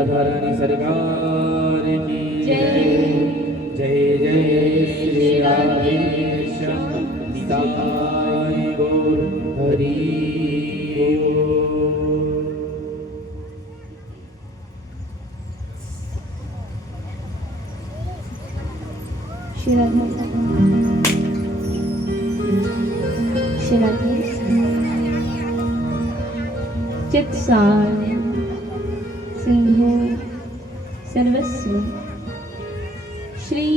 राधा रानी सरकार की जय। जय जय श्री राधेश्याम निताई गौर हरि बोल। श्री राधे श्री राधे चित्सार सिंधु सर्वस्व श्री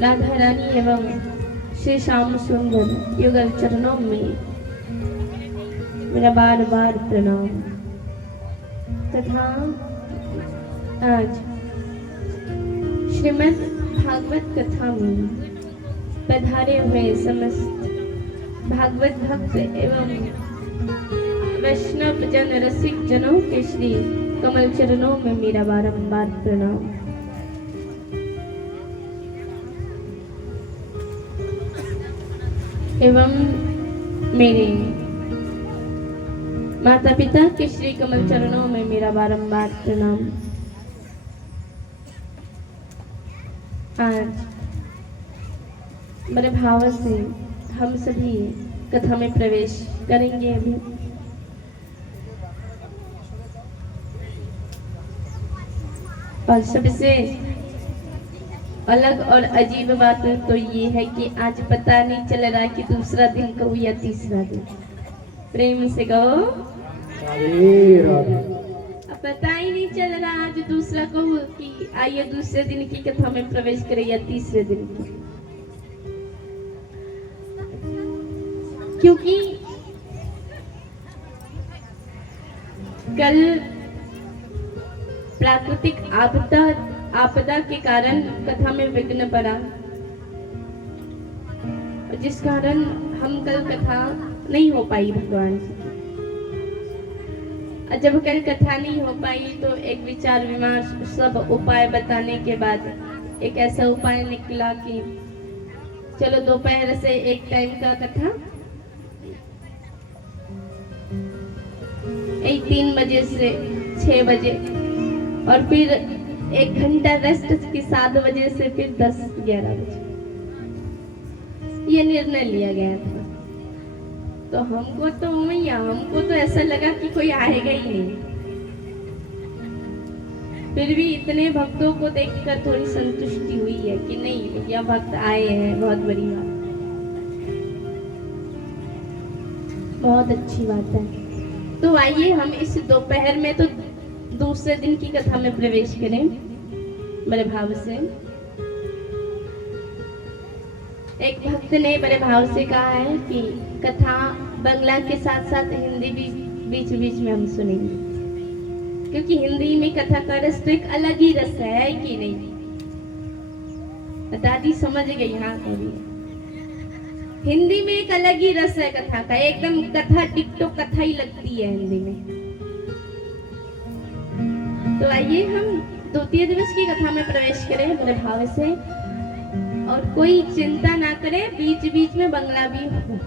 राधा रानी एवं श्री श्याम सुंदर युगल चरणों में मेरा बार बार प्रणाम तथा आज श्रीमद् भागवत कथा में पधारे हुए समस्त भागवत भक्त एवं वैष्णव जन रसिक जनों के श्री कमल चरणों में मेरा बारंबार प्रणाम। एवं मेरे माता पिता के श्री कमल चरणों में मेरा बारंबार प्रणाम। आज बड़े भाव से हम सभी कथा में प्रवेश करेंगे। अभी और सबसे अलग और अजीब बात तो ये है कि आज पता नहीं चल रहा कि दूसरा दिन कहूँ या तीसरा दिन। प्रेम से कहो अब पता ही नहीं चल रहा आज दूसरा कहूँ कि आइए दूसरे दिन की कथा में प्रवेश करें या तीसरे दिन की, क्योंकि कल प्राकृतिक आपदा के कारण कथा में विघ्न पड़ा, जिस कारण हम कल कथा नहीं हो पाई भगवान जी। जब कल कथा नहीं हो पाई तो एक विचार विमर्श सब उपाय बताने के बाद एक ऐसा उपाय निकला कि चलो दोपहर से एक टाइम का कथा 3 बजे से 6 बजे और फिर 1 घंटा रेस्ट की 7 बजे से फिर 10-11 बजे ये निर्णय लिया गया था। तो हमको तो ऐसा लगा कि कोई आएगा ही नहीं। फिर भी इतने भक्तों को देखकर थोड़ी संतुष्टि हुई है कि नहीं भैया भक्त आए हैं, बहुत बड़ी बात, बहुत अच्छी बात है। तो आइए हम इस दोपहर में तो दूसरे दिन की कथा में प्रवेश करें बड़े भाव से। एक भक्त ने बड़े भाव से कहा है कि कथा बांग्ला के साथ साथ हिंदी भी बीच बीच में हम सुनेंगे, क्योंकि हिंदी में कथा का रस तो एक अलग ही रस है कि नहीं। दादी समझ गई, हाँ कभी हिंदी में एक अलग ही रस है कथा का, एकदम कथा टिकटॉक कथा ही लगती है हिंदी में। तो आइए हम द्वितीय दिवस की कथा में प्रवेश करें मेरे भाव से, और कोई चिंता ना करे, बीच बीच में बांग्ला भी हो।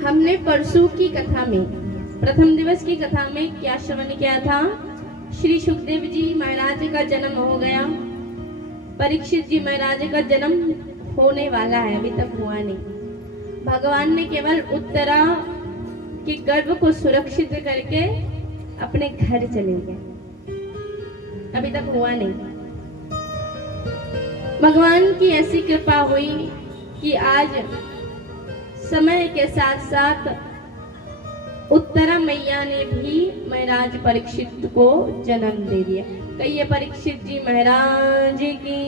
हमने परसों की कथा में प्रथम दिवस की कथा में क्या श्रवण किया था? श्री सुखदेव जी महाराज का जन्म हो गया, परीक्षित जी महाराज का जन्म होने वाला है, अभी तक हुआ नहीं। भगवान ने केवल उत्तरा के गर्भ को सुरक्षित करके अपने घर चले गए, अभी तक हुआ नहीं। भगवान की ऐसी कृपा हुई कि आज समय के साथ साथ उत्तरा मैया ने भी महाराज परीक्षित को जन्म दे दिया। कहिए परीक्षित जी महाराज की।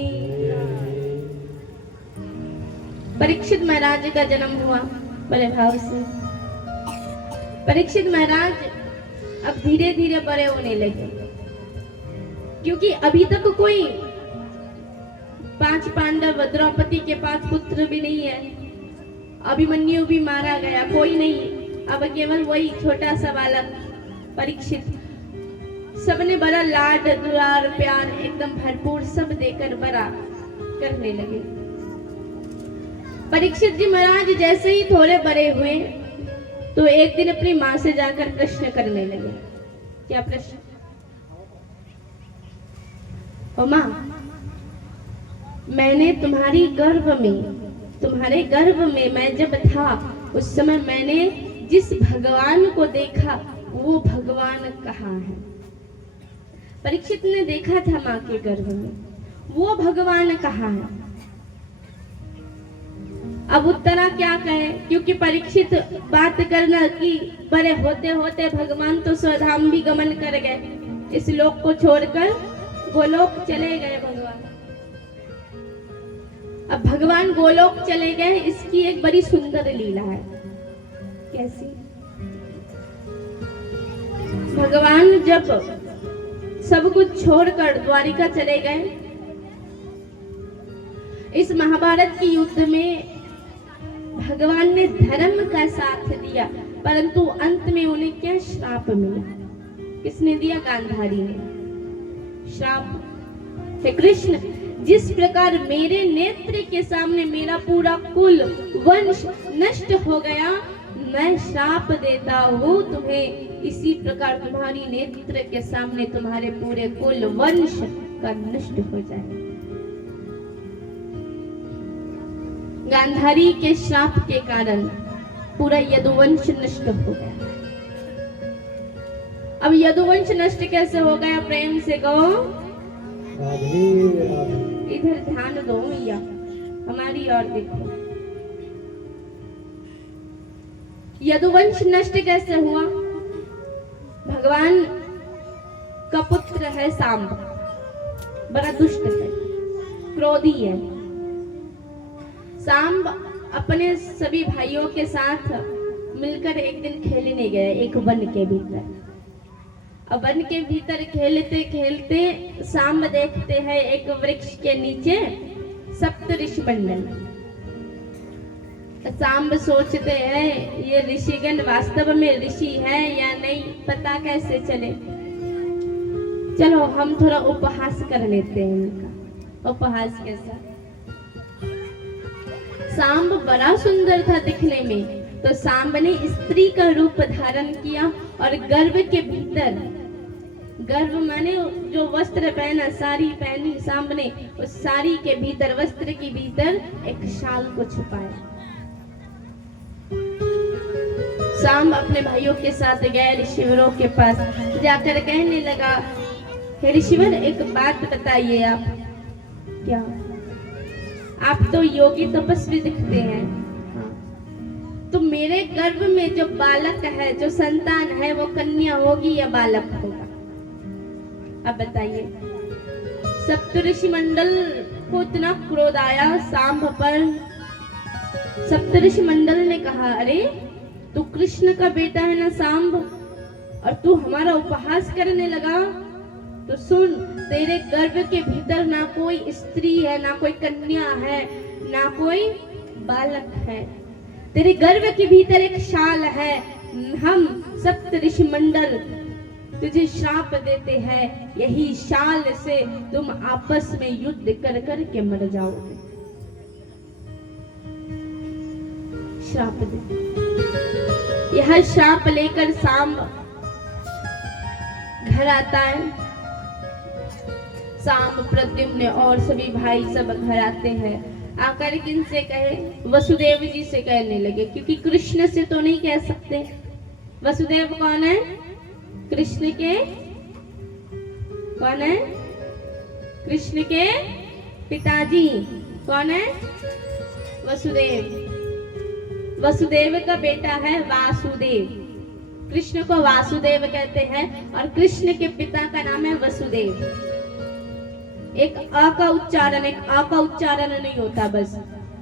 परीक्षित महाराज का जन्म हुआ बड़े भाव से। परीक्षित महाराज अब धीरे धीरे बड़े होने लगे, क्योंकि अभी तक कोई 5 पांडव द्रौपदी के 5 पुत्र भी नहीं है, अभिमन्यु भी मारा गया, कोई नहीं। अब केवल वही छोटा सा बालक परीक्षित, सबने बड़ा लाड दुलार प्यार एकदम भरपूर सब देकर बड़ा करने लगे। परीक्षित जी महाराज जैसे ही थोड़े बड़े हुए तो एक दिन अपनी माँ से जाकर प्रश्न करने लगे। क्या प्रश्न? ओ माँ, मैंने तुम्हारे गर्भ में मैं जब था उस समय मैंने जिस भगवान को देखा वो भगवान कहाँ है? परीक्षित ने देखा था माँ के गर्भ में, वो भगवान कहाँ है? अब उत्तरा क्या कहे, क्योंकि परीक्षित बात करना कि बड़े होते होते भगवान तो स्वधाम भी गमन कर गए, इस लोक को छोड़कर गोलोक चले गए भगवान। अब भगवान गोलोक चले गए, इसकी एक बड़ी सुंदर लीला है। कैसी? भगवान जब सब कुछ छोड़कर द्वारिका चले गए, इस महाभारत के युद्ध में भगवान ने धर्म का साथ दिया, परंतु अंत में उन्हें क्या श्राप मिला? किसने दिया? गांधारी ने श्राप। हे कृष्ण, जिस प्रकार मेरे नेत्र के सामने मेरा पूरा कुल वंश नष्ट हो गया, मैं श्राप देता हूँ तुम्हें, इसी प्रकार तुम्हारी नेत्र के सामने तुम्हारे पूरे कुल वंश का नष्ट हो जाए। गांधारी के श्राप के कारण पूरा यदुवंश नष्ट हो गया। अब यदुवंश नष्ट कैसे हो गया? प्रेम से कहो। इधर ध्यान दो भैया, हमारी ओर देखो। यदुवंश नष्ट कैसे हुआ? भगवान का पुत्र है सांब, बड़ा दुष्ट है, क्रोधी है। सांब अपने सभी भाइयों के साथ मिलकर एक दिन खेलने गए एक वन के भीतर। अब वन के भीतर खेलते खेलते सांब देखते हैं एक वृक्ष के नीचे सप्त ऋषि मंडल। सांब सोचते हैं ये ऋषिगण वास्तव में ऋषि है या नहीं, पता कैसे चले? चलो हम थोड़ा उपहास कर लेते हैं इनका। उपहास कैसा? सांब बड़ा सुंदर था दिखने में, तो सांब ने स्त्री का रूप धारण किया और गर्भ के भीतर, गर्भ माने जो वस्त्र पहना, साड़ी पहनी सांब ने, उस साड़ी के भीतर, वस्त्र के भीतर एक शाल को छुपाया। सांब अपने भाइयों के साथ गए ऋषिवरों के पास, जाकर कहने लगा, हे ऋषिवर एक बात बताइए आप। क्या? आप तो योगी तपस्वी दिखते हैं, तो मेरे गर्भ में जो बालक है, जो संतान है, वो कन्या होगी या बालक होगा? अब बताइए। सप्तऋषि मंडल को इतना क्रोध आया सांब पर। सप्तऋषि मंडल ने कहा, अरे तू कृष्ण का बेटा है ना सांब, और तू हमारा उपहास करने लगा? तो सुन, तेरे गर्भ के भीतर ना कोई स्त्री है, ना कोई कन्या है, ना कोई बालक है, तेरे गर्भ के भीतर एक शाल है। हम सप्तऋषि मंडल तुझे श्राप देते हैं, यही शाल से तुम आपस में युद्ध कर कर के मर जाओगे। श्राप दे। यह श्राप लेकर सांब घर आता है। सांब, प्रद्युम्न और सभी भाई सब घर आते हैं। आकर किनसे कहे? वसुदेव जी से कहने लगे, क्योंकि कृष्ण से तो नहीं कह सकते। वसुदेव कौन है? कृष्ण के कौन है? कृष्ण के पिताजी। कौन है? वसुदेव। वसुदेव का बेटा है वासुदेव। कृष्ण को वासुदेव कहते हैं और कृष्ण के पिता का नाम है वसुदेव। एक अ का उच्चारण, एक आ का उच्चारण नहीं होता, बस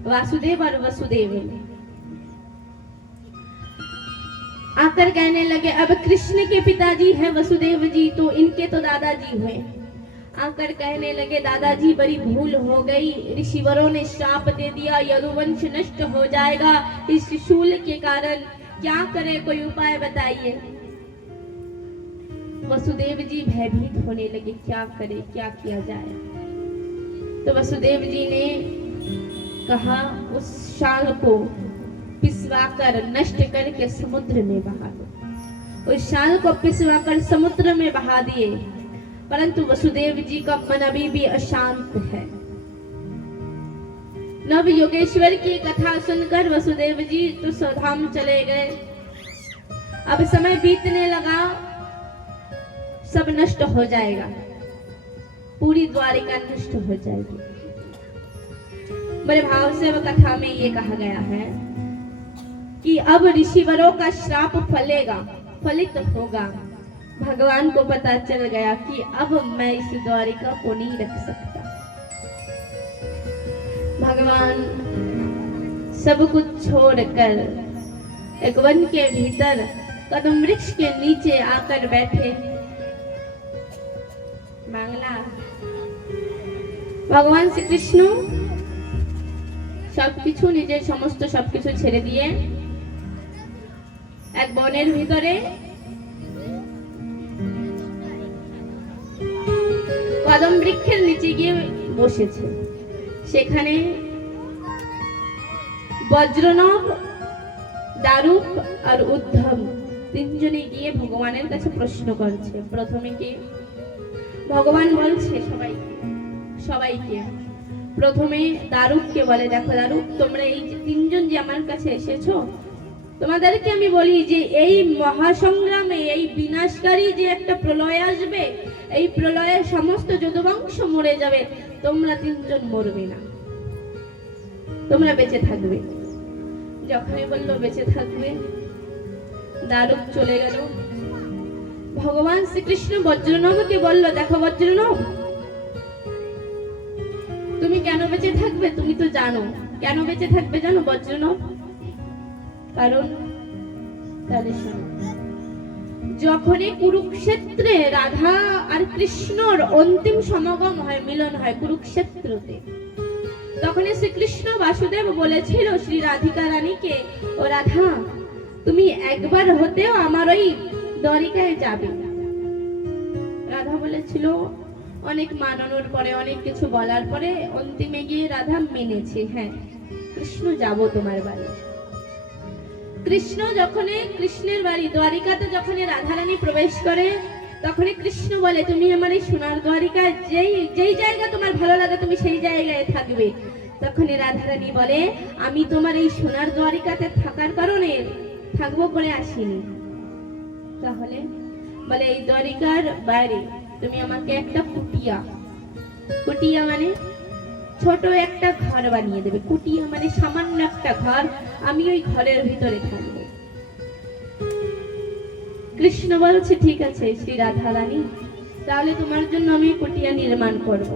वासुदेव और वसुदेव। आकर कहने लगे, अब कृष्ण के पिताजी हैं वसुदेव जी, तो इनके तो दादाजी हुए। आकर कहने लगे, दादाजी बड़ी भूल हो गई, ऋषिवरों ने श्राप दे दिया, यदुवंश नष्ट हो जाएगा इस शूल के कारण, क्या करे, कोई उपाय बताइए। वसुदेव जी भयभीत होने लगे, क्या करे, क्या किया जाए। तो वसुदेव जी ने कहा, उस शाल को पिस पिसवाकर नष्ट करके समुद्र में बहा दो। उस शाल को पिसवाकर समुद्र में बहा दिए, परंतु वसुदेव जी का मन अभी भी अशांत है। नव योगेश्वर की कथा सुनकर वसुदेव जी तो स्वधाम चले गए। अब समय बीतने लगा, सब नष्ट हो जाएगा, पूरी द्वारिका नष्ट हो जाएगी। बड़े भाव से वह कथा में ये कहा गया है कि अब ऋषिवरों का श्राप फलेगा, फलित होगा। भगवान को पता चल गया कि अब मैं इस द्वारिका को नहीं रख सकता। भगवान सब कुछ छोड़कर एक वन के भीतर कदम वृक्ष के नीचे आकर बैठे। बांग्ला भगवान श्री कृष्ण सबकिছু নিজের সমস্ত সবকিছু ছেড়ে দিয়ে এক বনের ভিতরে কদম বৃক্ষের নিচে গিয়ে বসেছে। সেখানে বজ্রনভ, দারুক আর উদ্ধব তিনজনে গিয়ে ভগবানের কাছে প্রশ্ন করছে। প্রথমে কি ভগবান বলছে সবাইকে প্রথমে দারুককে বলে, দেখো দারুক, তোমরা এই যে তিনজন যে আমার কাছে এসেছো, তোমাদেরকে আমি বলি যে এই মহাসংগ্রামে, এই বিনাশকারী যে একটা প্রলয় আসবে, এই প্রলয়ে সমস্ত যদুবংশ মরে যাবে, তোমরা তিনজন মরবে না, তোমরা বেঁচে থাকবে। যখনই বললো বেঁচে থাকবে, দারুক চলে গেল। ভগবান শ্রীকৃষ্ণ বজ্রনভকে বলল, দেখো বজ্রনভ, তুমি কেন বেঁচে থাকবে? তুমি তো জানো কেন বেঁচে থাকবে, জানো বজ্রনভ? কারণ তাহলে শোনো, যখনই কুরুক্ষেত্রে রাধা আর কৃষ্ণর অন্তিম সমাগম হয়, মিলন হয় কুরুক্ষেত্রতে, তখন শ্রীকৃষ্ণ বাসুদেব বলেছিল শ্রী রাধিকা রানীকে, ও রাধা, তুমি একবার হতেও আমার ওই দ্বারিকায় যাবে। রাধা বলেছিল, অনেক মানানোর পরে, অনেক কিছু বলার পরে অন্তিমে গিয়ে রাধা মেনেছে, হ্যাঁ কৃষ্ণ যাব তোমার বাড়ি। কৃষ্ণ যখন কৃষ্ণের বাড়ি দ্বারিকাতে যখন রাধারানী প্রবেশ করে, তখন কৃষ্ণ বলে, তুমি আমার এই সোনার দ্বারিকায় যেই জায়গা তোমার ভালো লাগে তুমি সেই জায়গায় থাকবে। তখন রাধারানী বলে, আমি তোমার এই সোনার দ্বারিকাতে থাকার কারণে থাকবো বলে আসিনি। তাহলে বলে, এই দ্বারিকার বাইরে তুমি আমাকে একটা কুটিয়া মানে ছোট একটা ঘর বানিয়ে দেবে। কুটিয়া মানে সামান্য একটা ঘর, আমি ওই ঘরের ভিতরে থাকবো। কৃষ্ণ বলছে, ঠিক আছে শ্রী রাধা রানী, তাহলে তোমার জন্য আমি কুটিয়া নির্মাণ করব।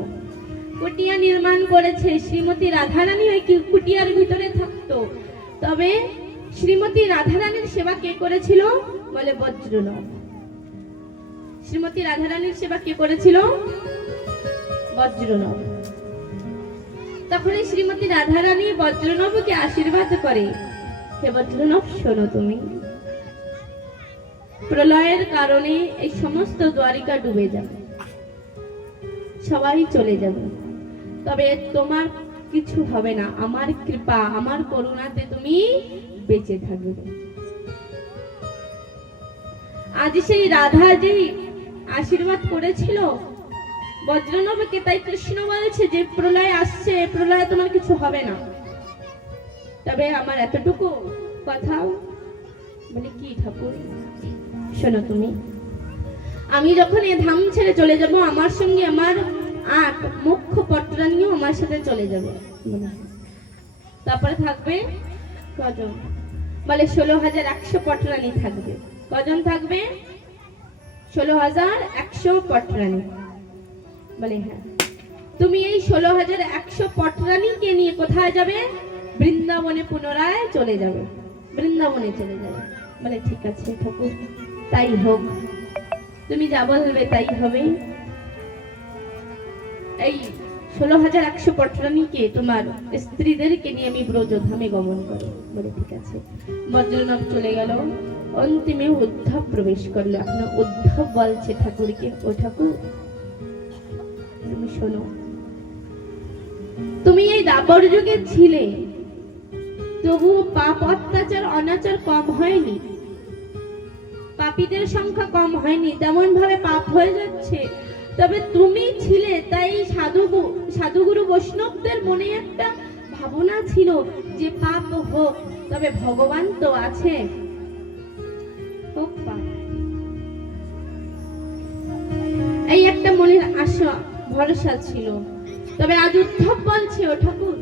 কুটিয়া নির্মাণ করেছে। শ্রীমতী রাধা রানী ওই কুটিয়ার ভিতরে থাকতো। তবে শ্রীমতী রাধা রানীর সেবা কে করেছিল? বলে বজ্রনভ। শ্রীমতী রাধা রানীর সেবা কে করেছিল? বজ্রনভ। তখন শ্রীমতী রাধা রানী বজ্রনভকে আশীর্বাদ করে, হে বজ্রনভ, শোনো, তুমি প্রলয়ের কারণে এই সমস্ত দ্বারিকা ডুবে যাবে, সবাই চলে যাবে, তবে তোমার কিছু হবে না। আমার কৃপা, আমার করুণাতে তুমি বেঁচে থাকবে। আজ সেই রাধা যে আশীর্বাদ করেছিল বজ্রনভকে, তাই কৃষ্ণ বলেছে যে প্রলয় আসছে, প্রলয়ে তোমার কিছু হবে না, তবে আমার এতটুকু কথা। বলে, কি ঠাকুর? শোনো, তুমি, আমি যখন এ ধাম ছেড়ে চলে যাব, আমার সঙ্গে আমার 8 মুখ্য পটরানীও আমার সাথে চলে যাবে। তারপরে থাকবে কজন? বলে 16,100 পটরানী থাকবে। কজন থাকবে? 16,100 পটরানী। বলে, হ্যাঁ। তুমি এই 16,100 পটরানীকে নিয়ে কোথায় যাবে? বৃন্দাবনে পুনরায় চলে যাবে, বৃন্দাবনে চলে যাবে। বলে, ঠিক আছে ঠাকুর, তাই হোক, তুমি যা বলবে তাই হবে। এই 16,100 পটরানীকে, তোমার স্ত্রীদেরকে নিয়ে আমি ব্রজধামে গমন করব। বলে, ঠিক আছে। বজ্রনভ চলে গেল। অন্তিমে উদ্ধব প্রবেশ করলো। এখন উদ্ধব বলছে ঠাকুরকে, ও ঠাকুর, তুমি শোনো, তুমি এই দাপর যুগে ছিলে, তবুও পাপ অত্যাচার অনাচার কম হয়নি, পাপীদের সংখ্যা কম হয়নি, তেমন ভাবে পাপ হয়ে যাচ্ছে। তবে তুমি ছিলে তাই সাধুগুরু বৈষ্ণবদের মনে একটা ভাবনা ছিল যে পাপ হোক, তবে ভগবান তো আছে, হোক পাপ। এই একটা মনের আশা ভরসা ছিল। তবে আজ উদ্ধব বলছে, ও ঠাকুর